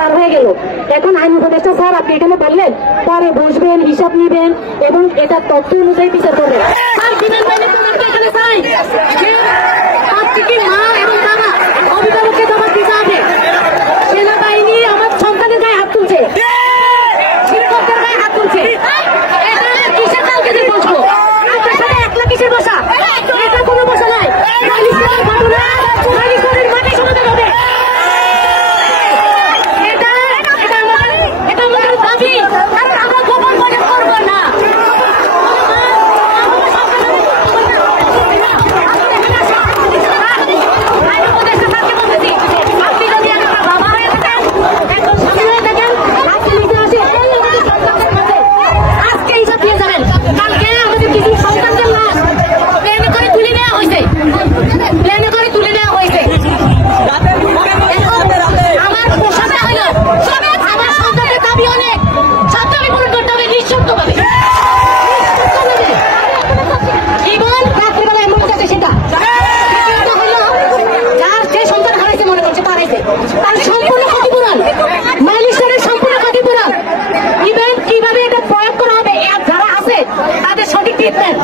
পার হয়ে গেল। এখন আইন উপদেষ্টা স্যার আপনি এখানে বললেন পরে বসবেন, হিসাব নিবেন এবং এটা তথ্য অনুযায়ী বিচার করবেন। আর বিমান বাহিনী তোমাকে এখানে চাই আপনি কি মা এবং বাবা অভিভাবককে তোমার দিতে হবে। সেনাবাহিনী আমার সন্তানের গায়ে হাত তুলছে, শিক্ষকদের গায়ে হাত তুলছে। কিসের কালকে যে বসবো আপনার সাথে একলা কিসের বসা? এটা কোনো বসা নাই। কিভাবে এটা প্রয়োগ করা হবে যারা আছে তাদের সঠিক ট্রিটমেন্ট